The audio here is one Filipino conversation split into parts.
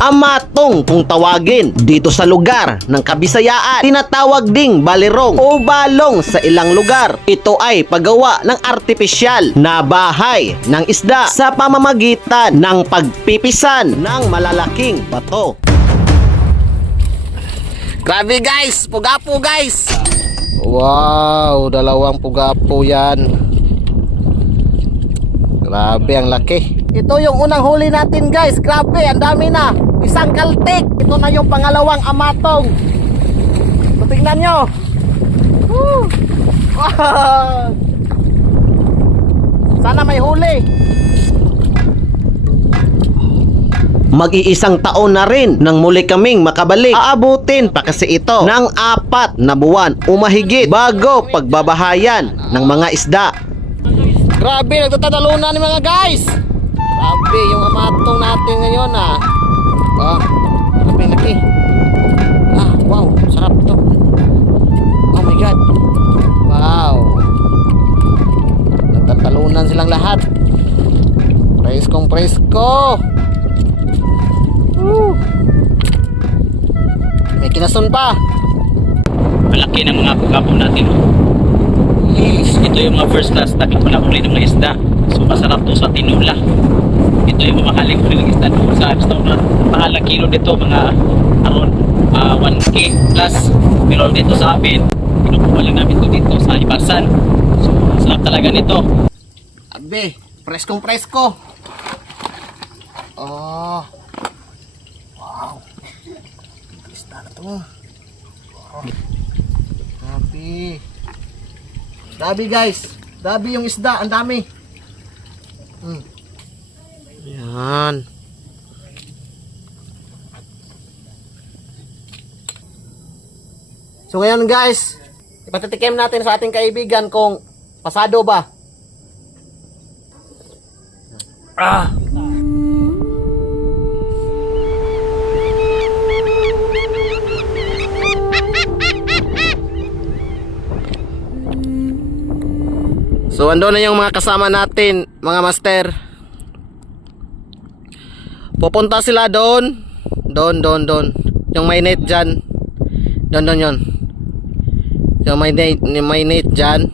Amatong kung tawagin dito sa lugar ng Kabisayaan. Tinatawag ding balirong o balong sa ilang lugar. Ito ay paggawa ng artipisyal na bahay ng isda sa pamamagitan ng pagpipisan ng malalaking bato. Grabe guys, pugapo guys. Wow, dalawang pugapo yan. Grabe ang laki. Ito yung unang huli natin guys. Grabe, ang dami na. Isang kaltik. Ito na yung pangalawang amatong. So, tingnan nyo. Woo! Wow! Sana may huli. Mag-iisang taon na rin nang muli kaming makabalik. Aabutin pa kasi ito ng 4 na buwan o mahigit bago pagbabahayan ng mga isda. Grabe, nagtatatalunan ni mga guys. Grabe, yung amatong natin ngayon grabe, laki. Wow, sarap to. Oh my god. Wow. Nagtatalunan silang lahat. Preskong presko. May kinason pa. Malaki ng mga pugapo natin. Ito yung mga first class na pinapuli ng mga isda. So masarap to sa tinula. Ito yung mamahaling huli ng isda doon sa restaurant. Mahalang kilo dito mga around 1K plus. Pero dito sa amin, pinukuha lang namin ito dito sa Ibasan. So masarap talaga nito. Abe, preskong presko. Oh. Wow. Isda na to. Wow. Grabe. Grabe guys. Grabe yung isda, ang dami. Yan. So ngayon guys, ipatitikim natin sa ating kaibigan kung pasado ba. So ando na yung mga kasama natin, mga master. Pupunta sila doon. Doon. Yung may net dyan. Doon yun. Yung may net dyan.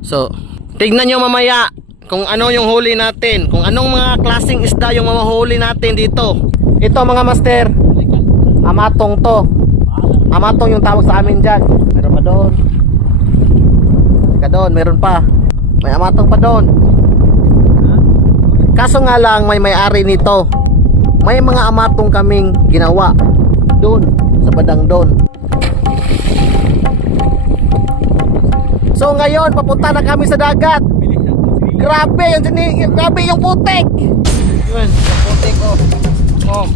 So, tignan nyo mamaya kung ano yung huli natin. Kung anong mga klaseng isda yung mamahuli natin dito. Ito mga master, amatong to. Amatong yung tawag sa amin dyan. Meron pa doon. Doon, meron pa. May amatong pa doon. Kaso nga lang may may-ari nito. May mga amatong kaming ginawa doon sa badang doon. So ngayon papunta na kami sa dagat. Grabe yung putik. Yun, putik oh.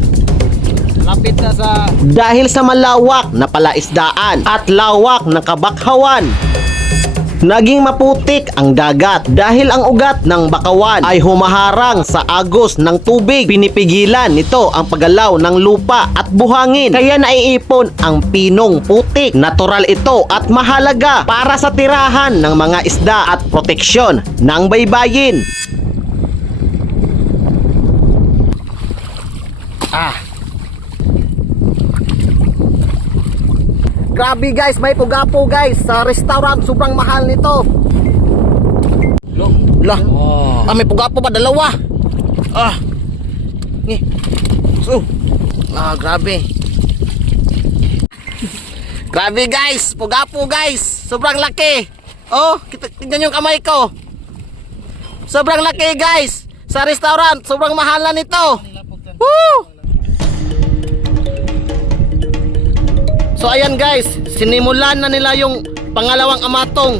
Lapit na sa... Dahil sa malawak na palaisdaan at lawak ng kabakhawan, naging maputik ang dagat dahil ang ugat ng bakawan ay humaharang sa agos ng tubig. Pinipigilan nito ang paggalaw ng lupa at buhangin, kaya naiipon ang pinong putik. Natural ito at mahalaga para sa tirahan ng mga isda at proteksyon ng baybayin. Grabe guys, may pugapo guys sa restaurant, sobrang mahal nito. Lah. May pugapo pa, dalawa. So. Grabe. Grabe guys, pugapo guys, sobrang laki. Oh, tingnan yung kamay ko. Sobrang laki guys. Sa restaurant, sobrang mahal na nito. Woo! So ayan guys, sinimulan na nila yung pangalawang amatong.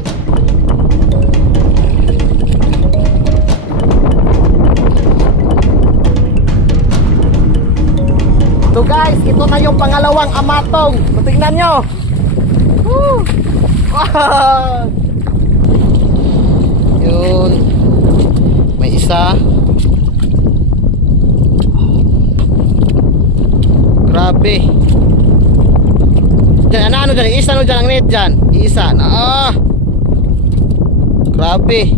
So guys, ito na yung pangalawang amatong. So tingnan nyo. Woo! Yun. May isa. Grabe. Diyan, ano dyan? Isa no dyan ang net dyan. Isa na. Grabe.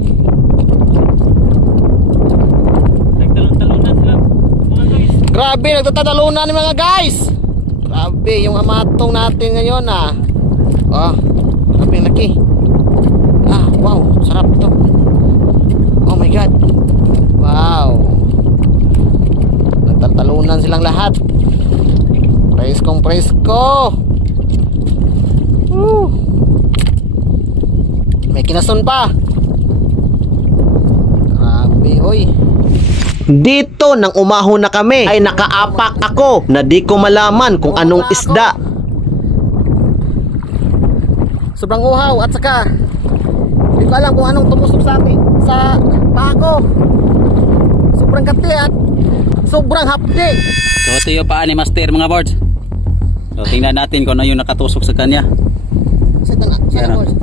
Nagtalon-talon na sila. Mga guys. Grabe Grabe, nagtatatalunan ni mga guys. Grabe, yung amatong natin ngayon ah. Oh, grabe laki. Ah, wow, sarap to. Oh my god. Wow. Nagtatalunan silang lahat. Preskong presko. May kinason pa. Grabe, oy. Dito nang umahon na kami ay nakaapak ako na di ko malaman kung anong isda. Sobrang uhaw at saka di ko alam kung anong tumusok sa atin sa pako. Sobrang kati at sobrang hapdi. So ito yung paa ni Master mga boards. So tingnan natin kung ano yung nakatusok sa kanya. Sa tanga, sa Yan, boss.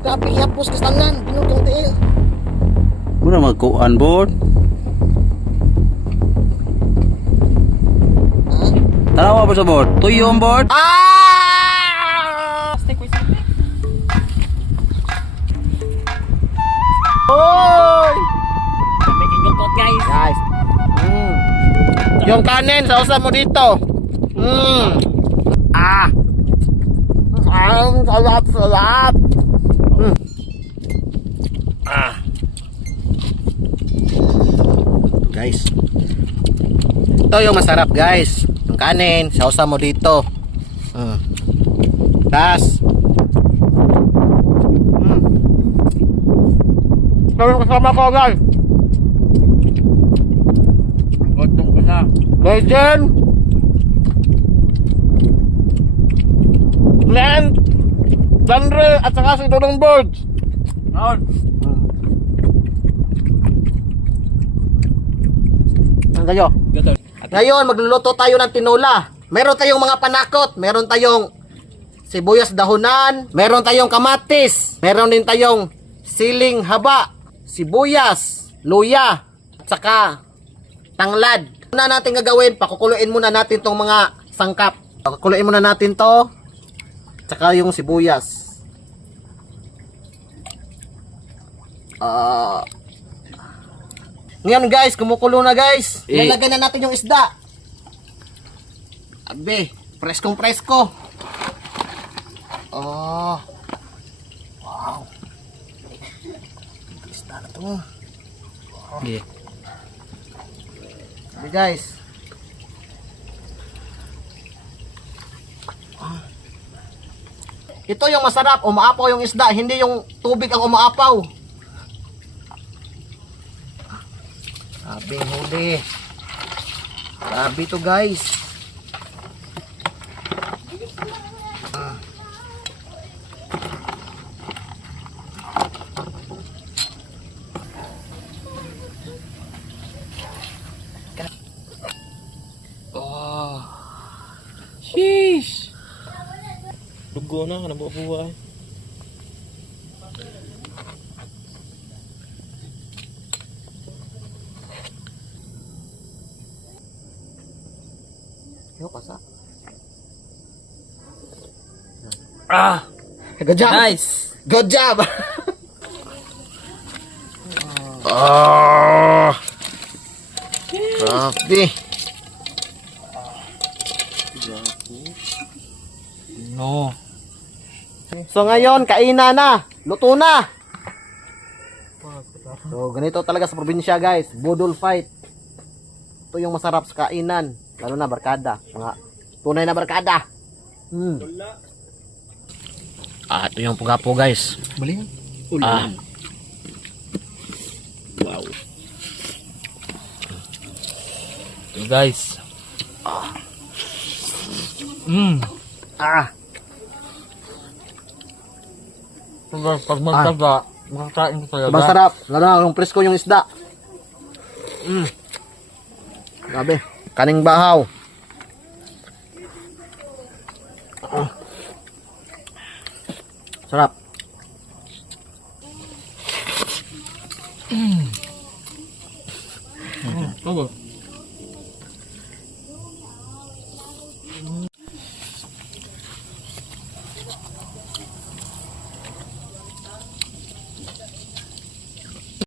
Grabe hapos kastangan, binutong tiil. Muna magkuhan board. Ha? Tarawa ba sa board? Tuyo ang board. Ah! Oy! Making lutot guys. Guys. Yung kanin, sausa mo dito. Ah. Ang sarap. Ah. Guys. Ito yung masarap, guys. Yung kanin, sausa mo dito. Tas. Ito yung kasama ko, guys. Gotong ko na. Legend. Glenn. Dandre at saka si Dodong Birds. Noon. Ano kayo? Gotong. Ngayon, magluluto tayo ng tinola. Meron tayong mga panakot. Meron tayong sibuyas dahunan. Meron tayong kamatis. Meron din tayong siling haba, sibuyas, luya, at saka tanglad. Una natin gagawin, pakukuluin muna natin tong mga sangkap. Pakukuluin muna natin to. Tsaka yung sibuyas. Ngayon guys, kumukulo na guys. Ilalagay na natin yung isda. Abe, preskong presko. Oh. Wow. Isda na to. Okay. Abe guys. Ito yung masarap, umaapaw yung isda, hindi yung tubig ang umaapaw. Grabe huli. Grabe to guys. Oh. Sheesh. Dugo na, nabubuhay. Yo, pasa. Ah. Good job. Nice. Good job. Oh. Grabe. No. So ngayon, kainan na. Luto na. So ganito talaga sa probinsya guys. Budol fight. Ito yung masarap sa kainan. Lalo na barkada. Mga tunay na barkada. Ito yung pugapo guys. Bali. Wow. Ito guys. Pag magtaga, makakain ko talaga. Sobrang sarap. Lalo na yung presko yung isda. Grabe. Kaning bahaw. Sarap. Opo.